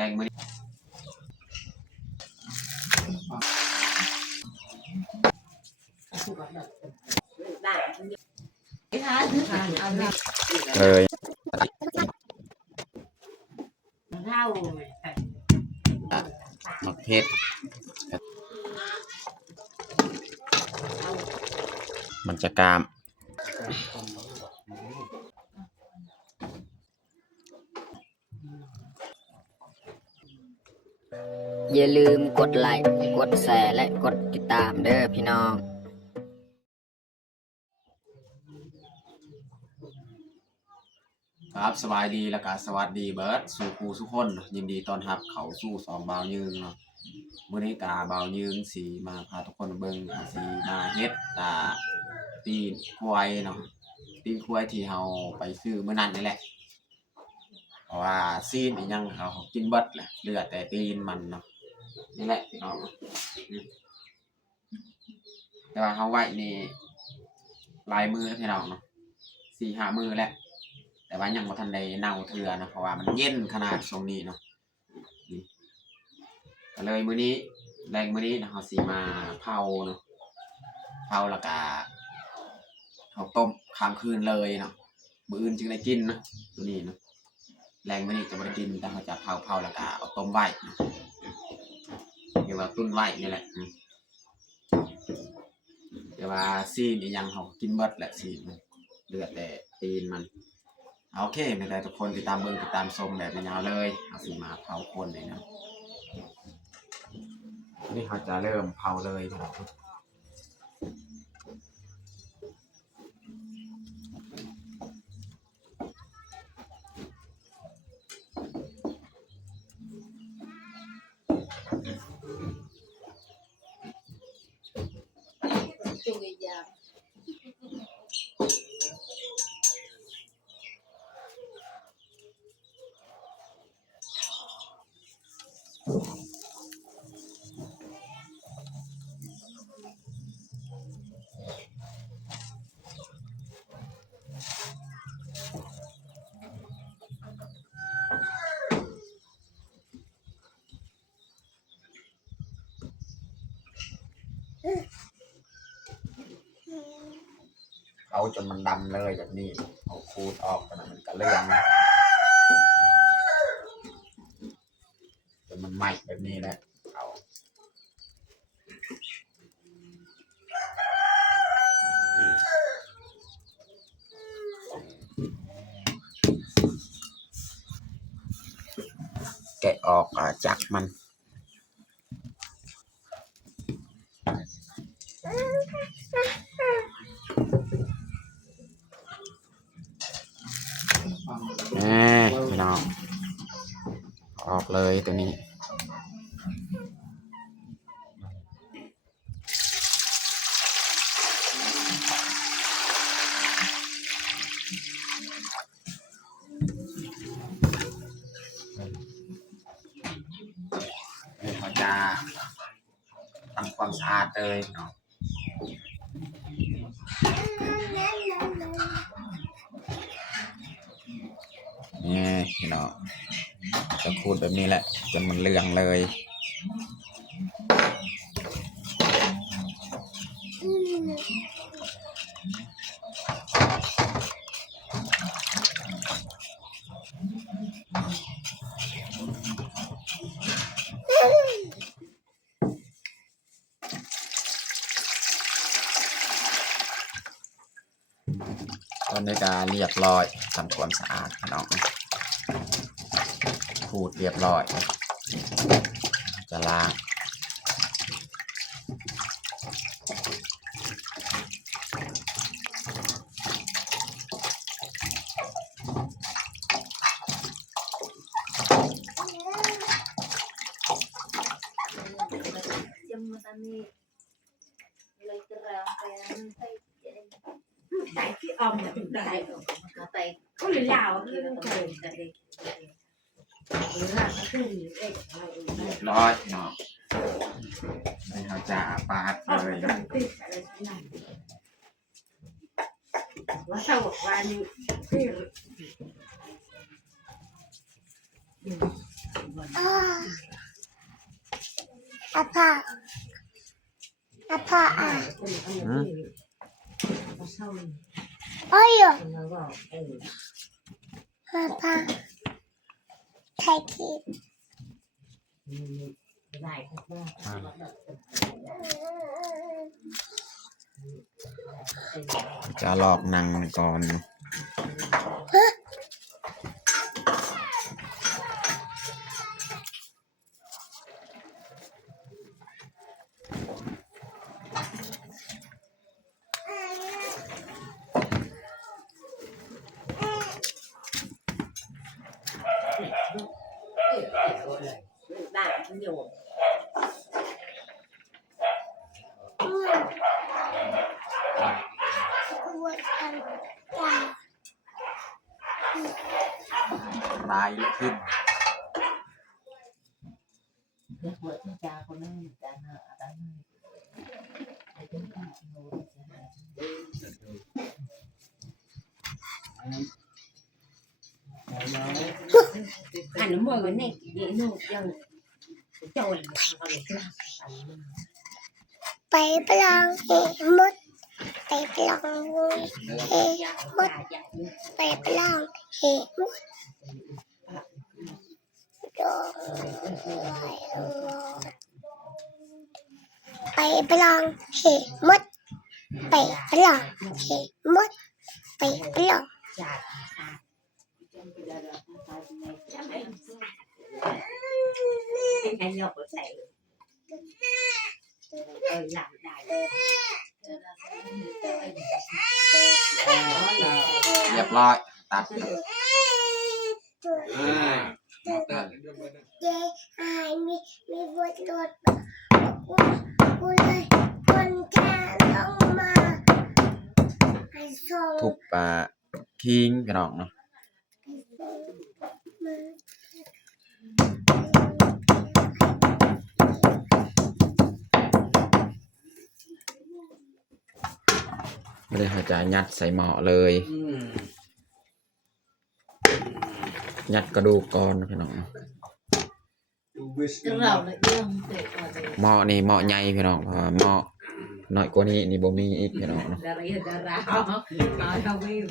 รงมือเลยมะเขือมันจะกามอย่าลืมกดไลค์กดแชร์และกดติดตามเด้อพี่น้องครับสบายดีแล้วก็สวัสดีเบิร์ดสู่ครูสุกคนยินดีต้อนรับเขาสู่สองบ่าวยืงเนาะมื้อนี้กาบ่าวยืงสีมาพาทุกคนเบิ่งสีมาเฮ็ดตีนควายเนาะตีนควายที่เฮาไปซื้อมื้อนั้นนี่แหละเพราะว่าซีนอีหยังเขากินเบิดแหละเหลือแต่ตีนมันเนาะนี่แหละพี่น้องแต่ว่าเฮาไว้นี่ลายมือพี่น้องเนาะ4-5 มื้อแล้วแต่ว่ายังบ่ทันได้เน่าเทื่อนะเพราะว่ามันเย็นขนาดตรงนี้เนาะนี่ก็เลยมื้อนี้แรงมื้อนี้นะเฮาสิมาเผาเนาะเผาแล้วก็เอาต้มค้างคืนเลยเนาะมื้ออื่นจึงได้กินเนาะตัวนี้เนาะแรงมื้อนี้จะบ่ได้กินแต่เฮาจะเผาแล้วก็เอาต้มไว้เรียกว่าตุ้นไว้นี่แหละแต่ว่าซีนอีหยังเฮากินเบิดแหละซีนมันเหลือแต่ตีนมันโอเคไม่เป็นไรทุกคนติดตามเบิ่งติดตามชมแบบยาวเลยเอาสิมาเผาคนเลยนะนี่เขาจะเริ่มเผาเลยครับเอาจนมันดำเลยแบบนี้เอาขูดออกมันก็เลื่องจนมันไหม้แบบนี้แหละเอาแกะออกจากมันพี่น้องออกเลยตัวนี้เขาจะทำความสะอาดเลยเนาะนี่พี่น้องจะขูดแบบนี้แหละจนมันเหลืองเลยตอนนี้ก็เรียบร้อยทำความสะอาดพี่น้องขูดเรียบร้อยจะล้างที่ออมจะเป็นได้ก็เลยลาวคือต้องเคยแต่เด็กหรือว่าก็คือเอกอะไรเอง เรียบร้อยเนาะเราจะปาดเลยนะ ติดอะไรนั่นว่าถ้าบอกว่านี่ที่ Apa? Apa? Oh iya. Apa? Take it. จะลอกหนังก่อนเนาะ ลายขึ้นอันนั้นบอกว่าเนี่ยเดี๋ยวหนูยังโจรเขาเลยกล้า ไปปลองเห็หมดไปปลองเห็หมดไปปลองเห็หมดไปปลองเห็หมดไปปลองเห็หมดไปปลองไอ้หยอกใส่หลับได้ เรียบร้อยตัด เย้หายมีบทรถกูเลยคนแค่ต้องมาให้ส่ง ทุบปลาคิงพี่น้องเนาะไม่ได้เขาจะยัดใส่หม้อเลยยัดกระดูกก่อนพี่น้องหม้อนี่หม้อใหญ่พี่น้องเพราะว่าหม้อน้อยกว่านี้นี่บ่มีอีกพี่น้องเนาะ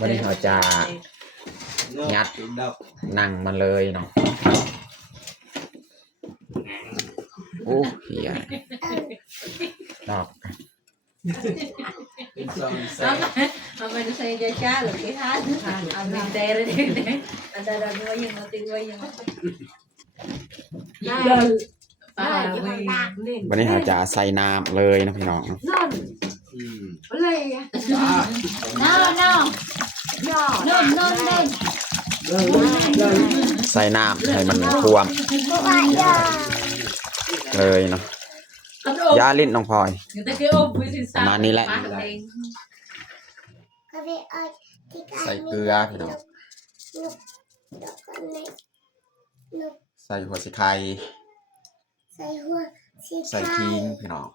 วันนี้เขาจะยัดหนังมันเลยเนาะโอ้เหี้ยดอก Mamãe saya jajan lagi kan, ambil dari ini, ada dua yang nanti dua yang. วันนี้เราจะใส่น้ำเลยนะพี่น้อง อะไรอ่ะ ใส่น้ำให้มันท่วมเลยเนาะยาลิ้นน้องพลอยประมาณนี้แหละใส่เกลือพี่น้องใส่หัวสิไข่ใส่ขิงพี่น้อง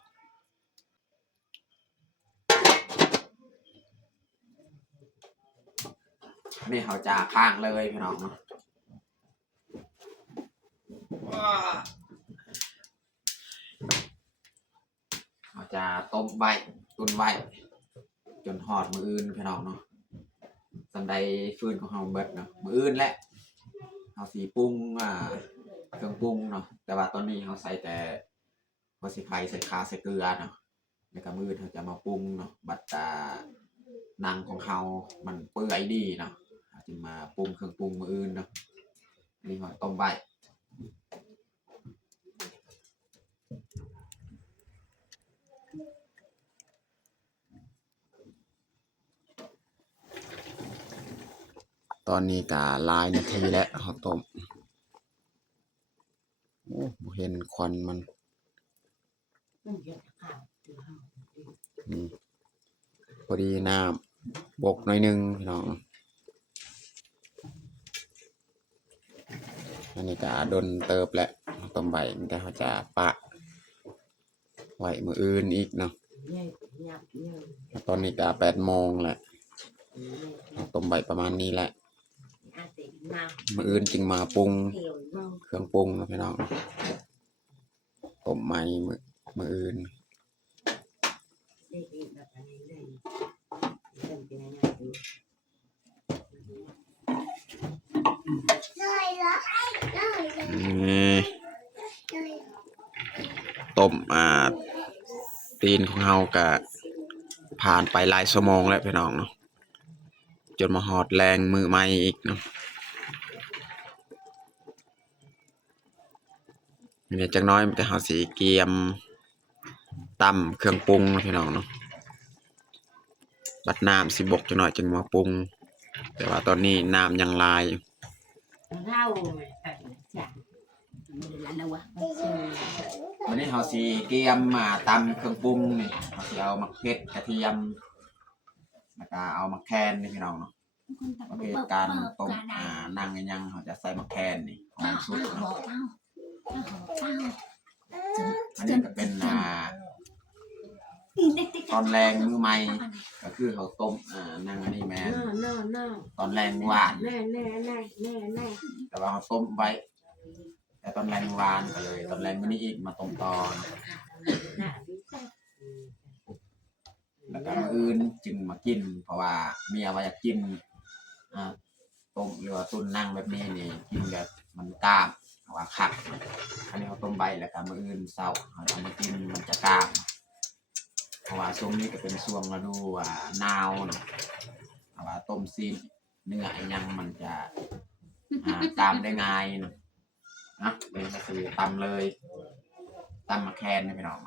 นี่เขาจะข้างเลยพี่น้องเนาะเขาจะต้มใบตุนใบจนหอดมืออื่นพี่น้องเนาะสันใดฟืนของเขาเบิดเนาะมืออื่นแหละเขาสีปรุงเครื่องปรุงเนาะแต่ว่าตอนนี้เขาใส่แต่หัวสิไข่ใส่ข่าใส่เกลือเนาะแล้วก็มืออื่นเขาจะมาปรุงเนาะบัดหนังของเขามันเปื่อยดีเนาะจึงมาปรุงเครื่องปรุงมืออื่นเนาะนี่หอยต้มใบตอนนี้กะลายนาทีแล้วข้าวต้มโอ้เห็นควันมันพอดีน้ำบกหน่อยนึงพี่น้องอันนี้กะดนเติบแหละต้มใบมันแต่เขาจะปะไว้มืออื่นอีกเนาะตอนนี้กะ8 โมงแหละต้มใบประมาณนี้แหละ มื้ออื่นจึงมาปรุงเครื่องปรุงเนาะพี่น้องต้มใหม่มื้ออื่น เลยเหรอเลยเลย นี่ เลย ต้มตีนของเฮาก็ผ่านไปหลายชั่วโมงแล้วพี่น้องเนาะจนมาฮอดแรงมือใหม่อีกเนาะนี่จักหน้อยมันจะเฮาสิเกียมตำเครื่องปรุงเนาะพี่น้องเนาะบัดน้ำสิบกจักหน่อยจึงมาปรุงแต่ว่าตอนนี้น้ำยังลายอยู่ วันนี้เราสิเกียมมาตำเครื่องปรุงนี่เราสิเอามะเขือกระเทียมแล้วก็เอามะแคนนี่พี่น้องเนาะประเภทการต้มนั่งยังเขาจะใส่มะแคนนี่หอมสุดเนาะอันนี้ก็เป็นตอนแรงมือใหม่ก็คือเขาต้มนั่งอันนี้แม่นตอนแรงหวานแต่ว่าเขาต้มไว้แต่ตอนแรงหวานก็เลยตอนแรงมื้อนี้อีกมาต้มตอนแล้วก็มื้ออื่นจึงมากินเพราะว่าเมียว่าอยากกินต้มหรือว่าตุ๋นนั่งแบบนี้นี่กินแบบมันกล้ามเพราะว่าคักอันนี้เขาต้มใบแล้วก็มื้ออื่นเช้าเขาเอามากินมันจะกล้ามเพราะว่าช่วงนี้ก็เป็นช่วงฤดูหนาวเนาะเพราะว่าต้มซีนเนื้อไอ้ยังมันจะกล้ามได้ง่ายเนาะนี่ก็คือตำเลยตำมะแคนนี่พี่น้อง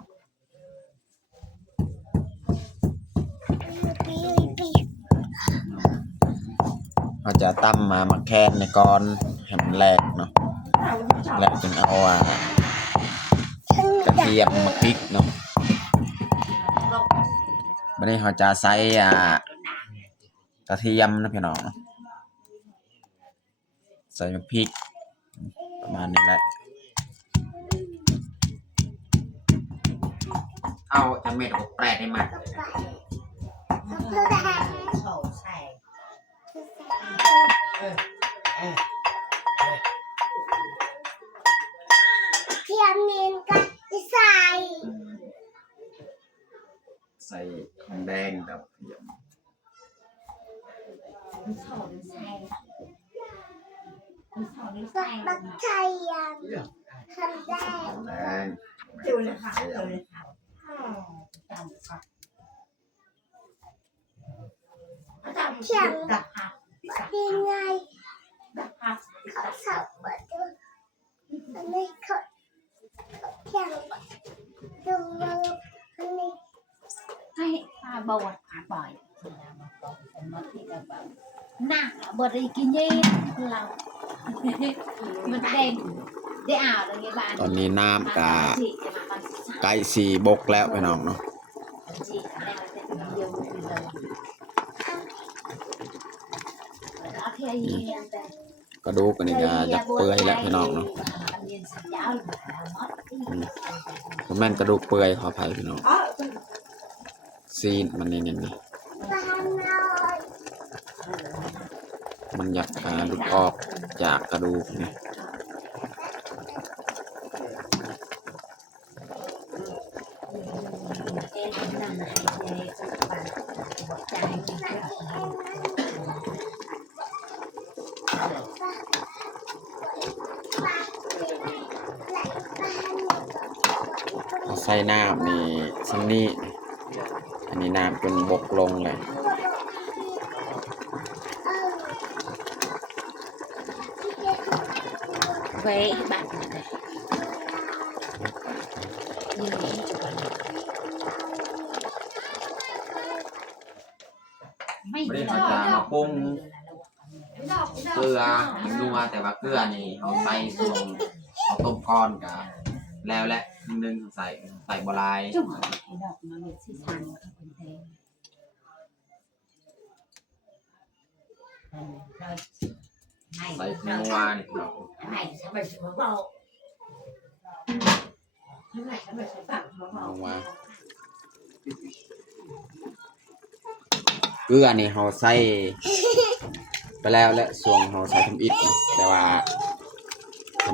ปีปี เราจะตำมะแคนในก้อนให้มันแหลกเนาะแหลกจนเอากระเทียมมะพริกเนาะวันนี้เราจะใส่กระเทียมนะพี่น้องใส่มะพริกประมาณนี้แหละเอาจะเม็ดของแปรให้มัน เทียมเนียนกันใส่ ใส่ของแดงกับเทียม บักไทยทำได้ แดง ดูเลยค่ะดูเลยค่ะเทียมดักหัก ยังไง ดักหัก เขาสับมาดูอันนี้เขาเทียมดูอันนี้ ให้ปลาบอดปลาบ่อยน่าบดอีกินเย็นเรามันเด่นได้อ่าวอะไรเงี้ยบ้าน ตอนนี้น้ำกับไก่สีบกแล้วพี่น้องเนาะกระดูกอันนี้ก็จะเปื่อยแล้วพี่น้องเนาะแม่นกระดูกเปื่อยขออภัยพี่น้องซีนมันนี่นี่ ปลาหน่อย มันอยากหลุดออกจากกระดูกนี่ใส่น้ำนี่ซันนี่อันนี้น้ำจนบกลงเลย เว้ยบ้านเลยยืน ไม่ได้เขาจะมาปรุงเกลือหินัวแต่ว่าเกลือนี่เขาใส่ส่วนเขาต้มก้อนกับแล้วแหละนึงใส่บลายใส่หินัวนี่เนาะ ไหนทำไมถึงเบาไหนทำไมถึงสั่งเบา เอาว่าเกลือนี่เขาใส่ ไปแล้วและส่วงเราใช้ทำอิฐนะแต่ว่า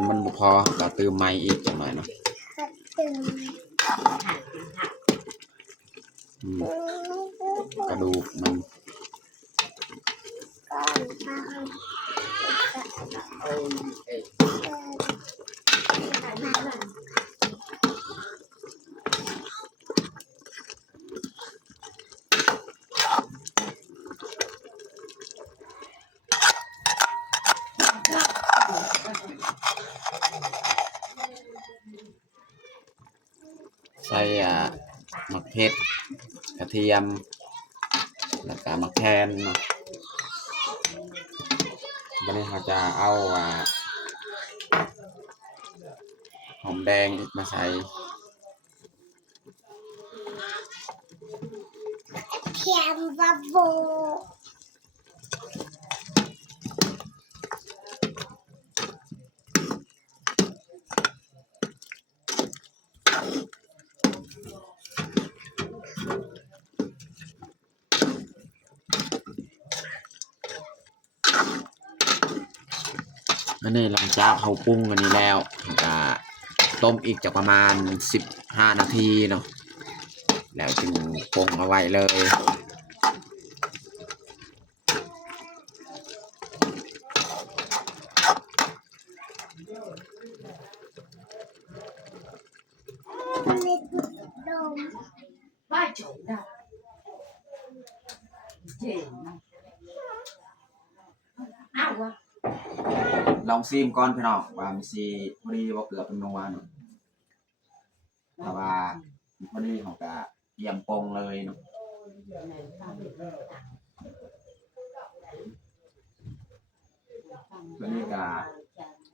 มันบุพอก็เติมไม้อีกจังหน่อยเนาะ ตื่น กระดูกมัน ก่อนใส่มะเขือกระเทียมแล้วก็มะแคนเนาะวันนี้เราจะเอาหอมแดงมาใส่ เขียนบับโบ อันนี้หลังจากเขาปรุงอันนี้แล้วจะต้มอีกจะประมาณ15 นาทีเนาะแล้วจึงปรุงเอาไว้เลย มีดม ba chỗ đâu chị áo quá ลองซีมก่อนพี่น้องว่ามันสิพอดีบ่เกลือเป็นนัวเนาะแต่ว่าพอดีเขาก็เตรียมปรุงเลยเนาะตัวนี้ก็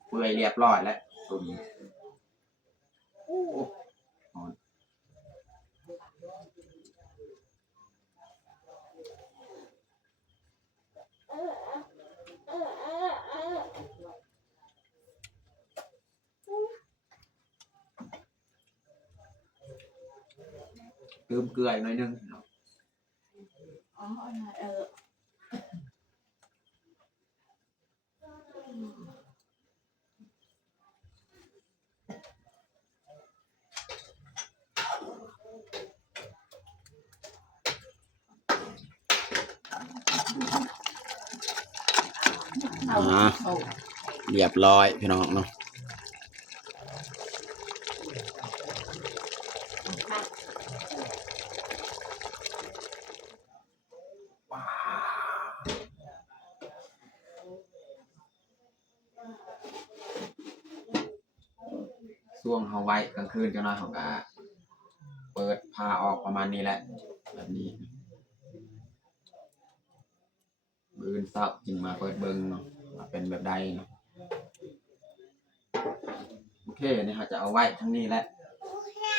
เปื่อยเรียบร้อยแล้วตัวนี้โอ้หอมเติมเกลืออีกหน่อยนึงเนาะ เรียบร้อยพี่น้องเนาะช่วงเขาไว้กลางคืนจังหน่อยเขาก็เปิดผ้าออกประมาณนี้แหละแบบนี้บืนเศร้าจึงมาเปิดเบิ่งเนาะว่าเป็นแบบใดเนาะโอเคนี่เขาจะเอาไว้ทั้งนี้แหละ กูให้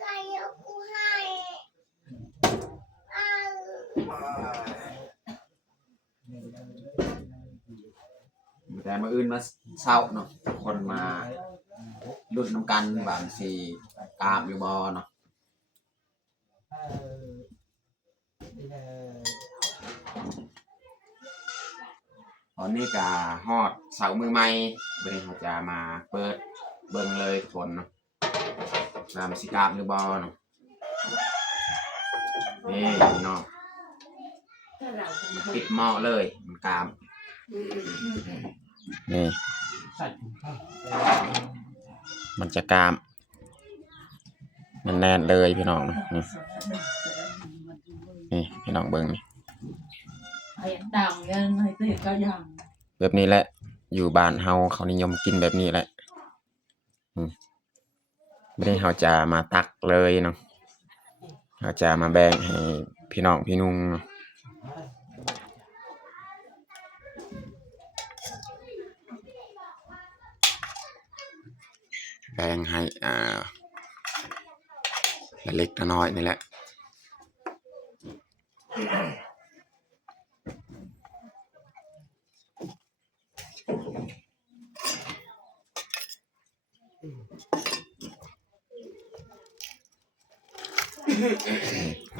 ไก่กูให้เอา แต่มาอื่นมาเศร้าเนาะคนมาลุ้นน้ำกันบางสีกามอยู่บ่เนาะตอนนี้ก็ฮอดเสามือใหม่วันนี้เขาจะมาเปิดเบิ่งเลยทุกคนเนาะบางสีกามอยู่บ่เนาะนี่เนาะปิดหม้อเลยมันกามนี่มันจะกามมันแน่นเลยพี่น้องนี่พี่น้องเบิ่งนี่ ไอ้ต่างกันไอ้ติดก็ยัง แบบนี้แหละอยู่บ้านเฮาเขานิยมกินแบบนี้แหละไม่ได้เขาจะมาตักเลยเนาะเขาจะมาแบ่งให้พี่น้องพี่นุ่งเนาะแบ่งให้เล็กน้อยนี่แหละ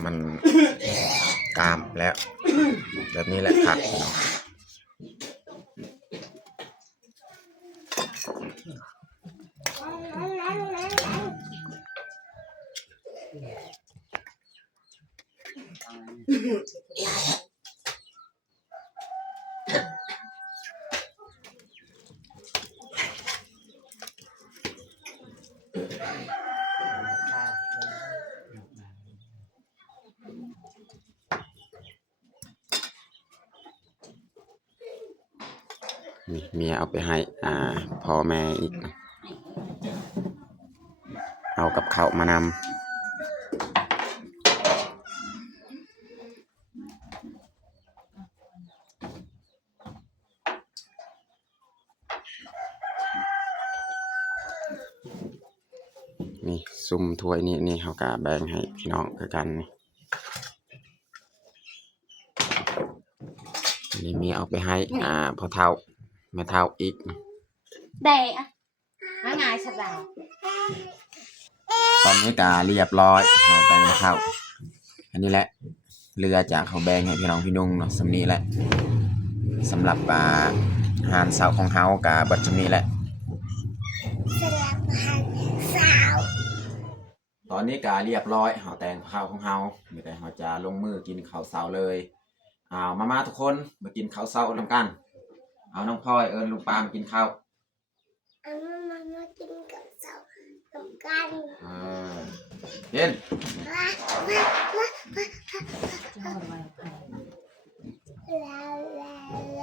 มันกามแล้ว แบบนี้แหละครับนี่เมียเอาไปให้พ่อแม่อีกเอากับข้าวมานำนี่ซุ่มถ้วยนี่เขาก็แบ่งให้พี่น้องคือกันนี่เมียเอาไปให้พ่อเฒ่าแม่เฒ่าอีก แดะหาง่ายสบาย ตอนนี้ก็เรียบร้อยเขาแบ่งข้าวอันนี้แหละเรือจากเขาแบ่งให้พี่น้องพี่นุ่งเนาะสำนี้แหละสำหรับอาหารเช้าของเฮากับบัดสำนี้แหละ สลับหันสาว ตอนนี้ก็เรียบร้อยเฮาแต่งข้าวของเฮาไม่แต่เฮาจะลงมือกินข้าวเช้าเลยมาทุกคนมากินข้าวเช้านำกันเอาน้องพลอยเอิญลุงปามกินข้าว เอามากินกับสาวทำกันเย็น ลาลาล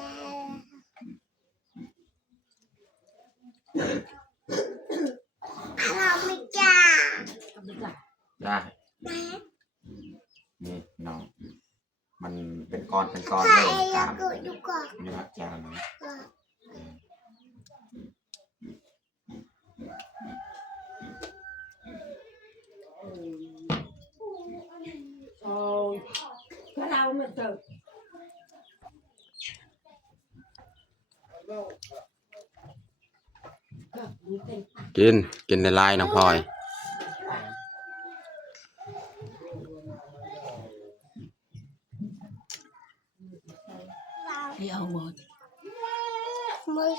าเราไม่จ้า ได้นี่น้องมันเป็นก้อนเลย อยากดูดูก่อน นี่ละจานนะ ถ้าเราไม่เจอ กินในลายน้องพลอย ให้เอาหมด มือ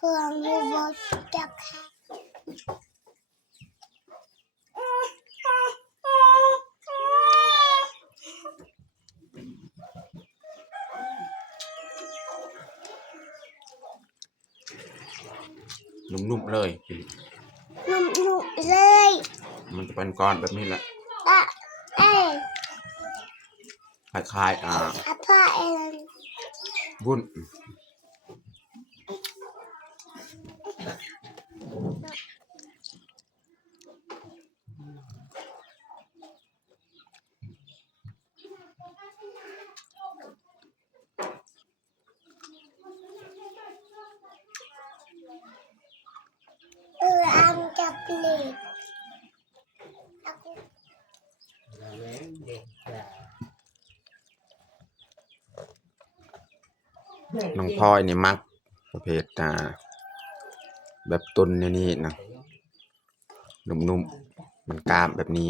ก็มือบอสจับค่ะ นุ่มๆเลย นุ่มๆเลย มันจะเป็นก้อนแบบนี้แหละ เอ้ย คล้ายๆพ่อเอง วุ้นอันจับเลย น้องพลอยนี่มักประเภทแบบตุนนี่นะนุ่มๆมันกล้ามแบบนี้